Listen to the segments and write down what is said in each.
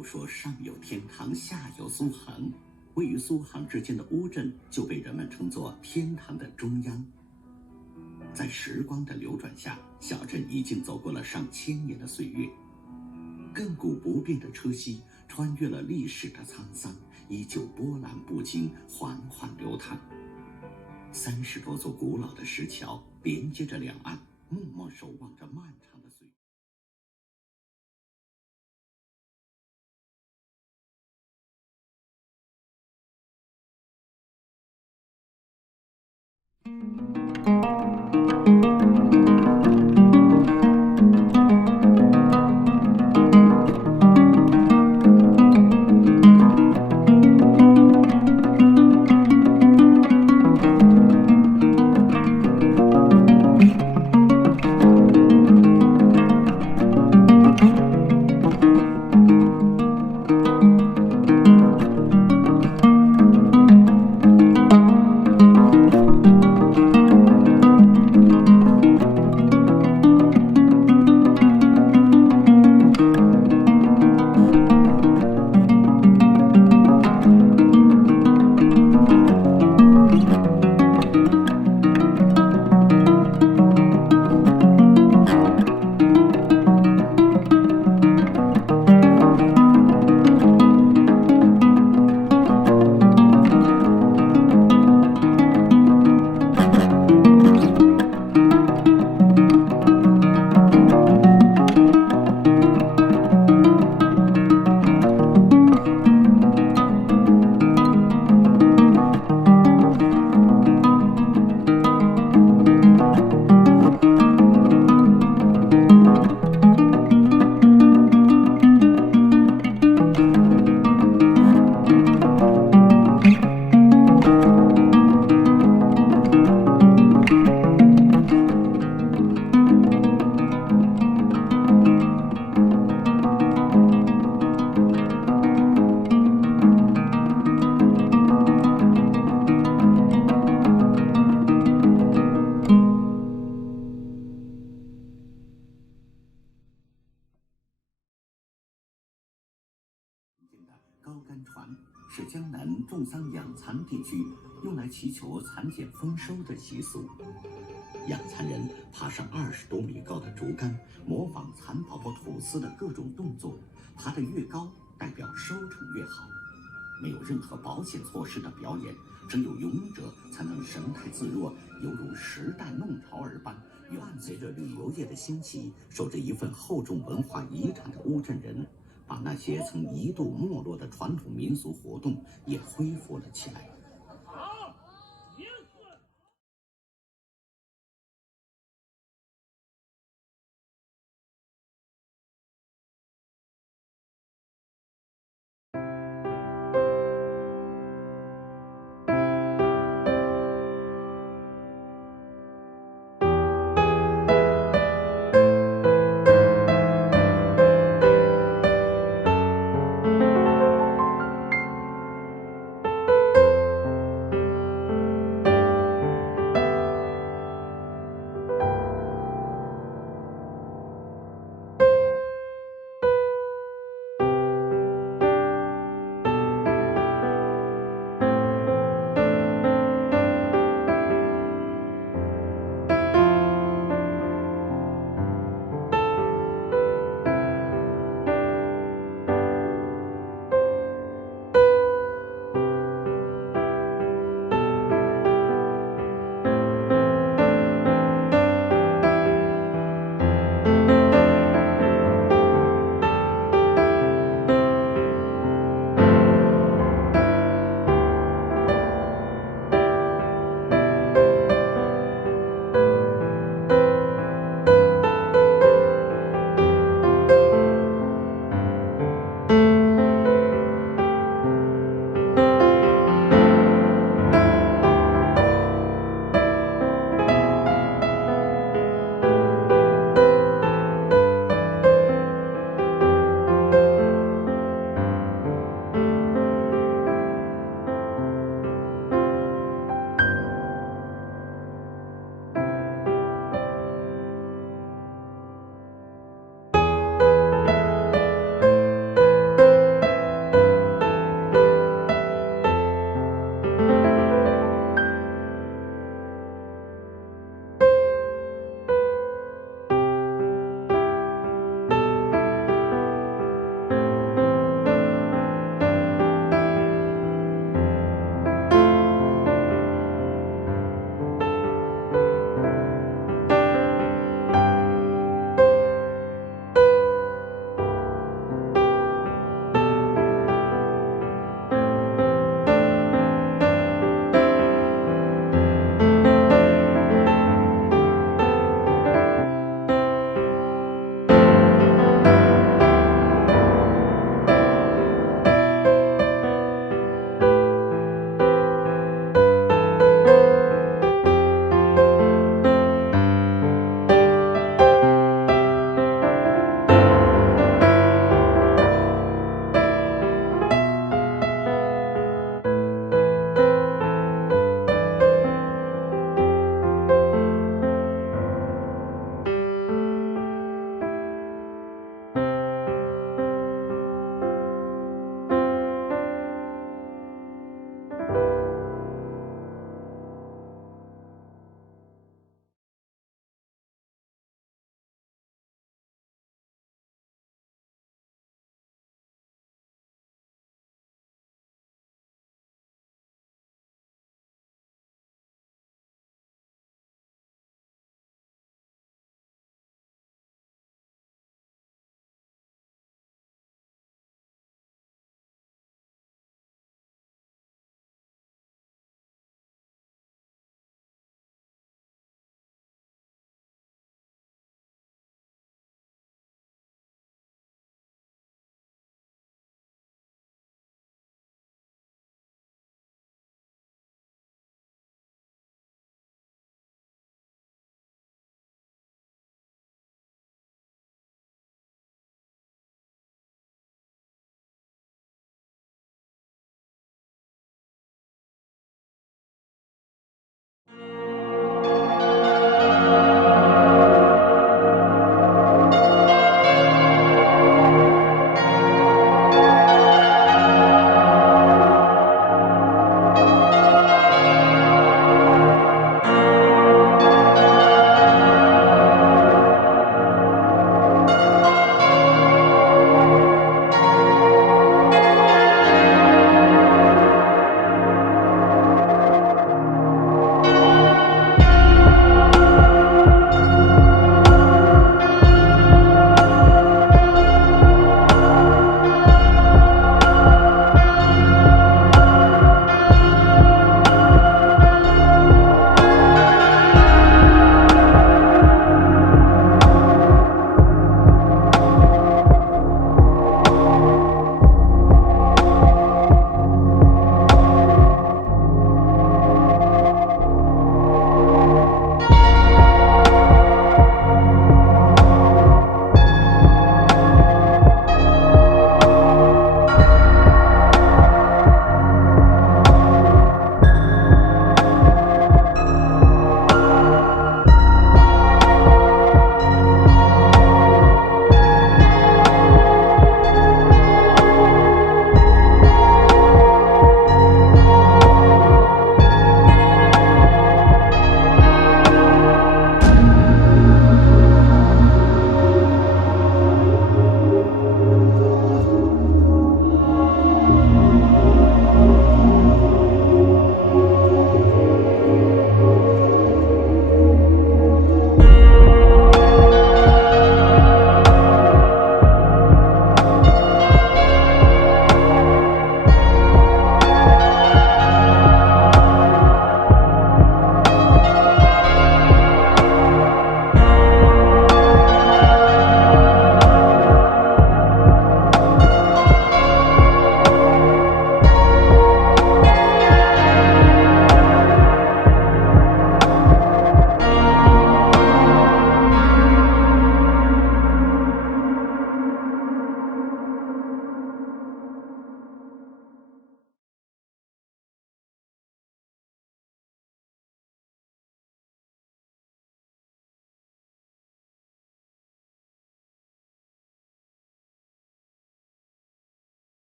都说上有天堂，下有苏杭，位于苏杭之间的乌镇就被人们称作天堂的中央。在时光的流转下，小镇已经走过了上千年的岁月，亘古不变的车溪穿越了历史的沧桑，依旧波澜不惊，缓缓流淌。30多座古老的石桥连接着两岸，默默守望着漫长的岁月。高杆船是江南种桑养蚕地区用来祈求蚕茧丰收的习俗。养蚕人爬上20多米高的竹竿，模仿蚕宝宝吐丝的各种动作，爬得越高，代表收成越好。没有任何保险措施的表演，只有勇者才能神态自若，犹如时代弄潮儿般。伴随着旅游业的兴起，守着一份厚重文化遗产的乌镇人，把那些曾一度没落的传统民俗活动也恢复了起来。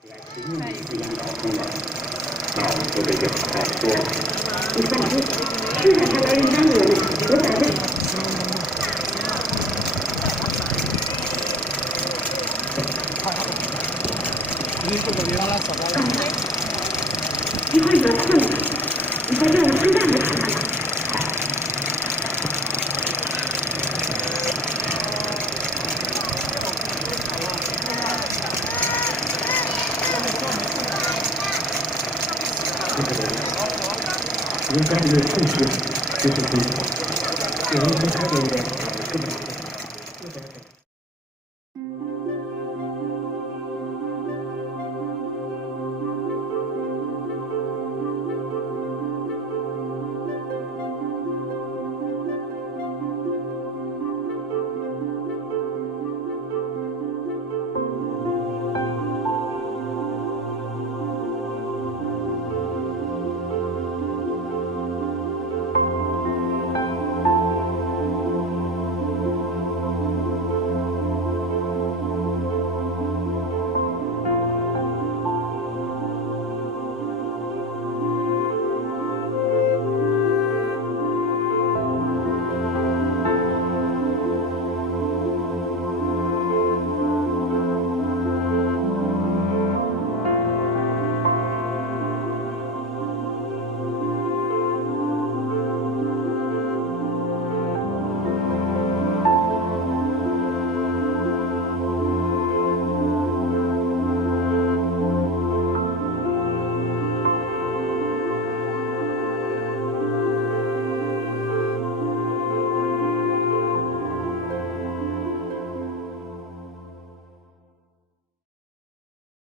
你放心，是让他来认真我们，我保证。一会儿有空，你再跟我们车站的谈谈吧。应该没有空隙，就是可以。有人分开的人。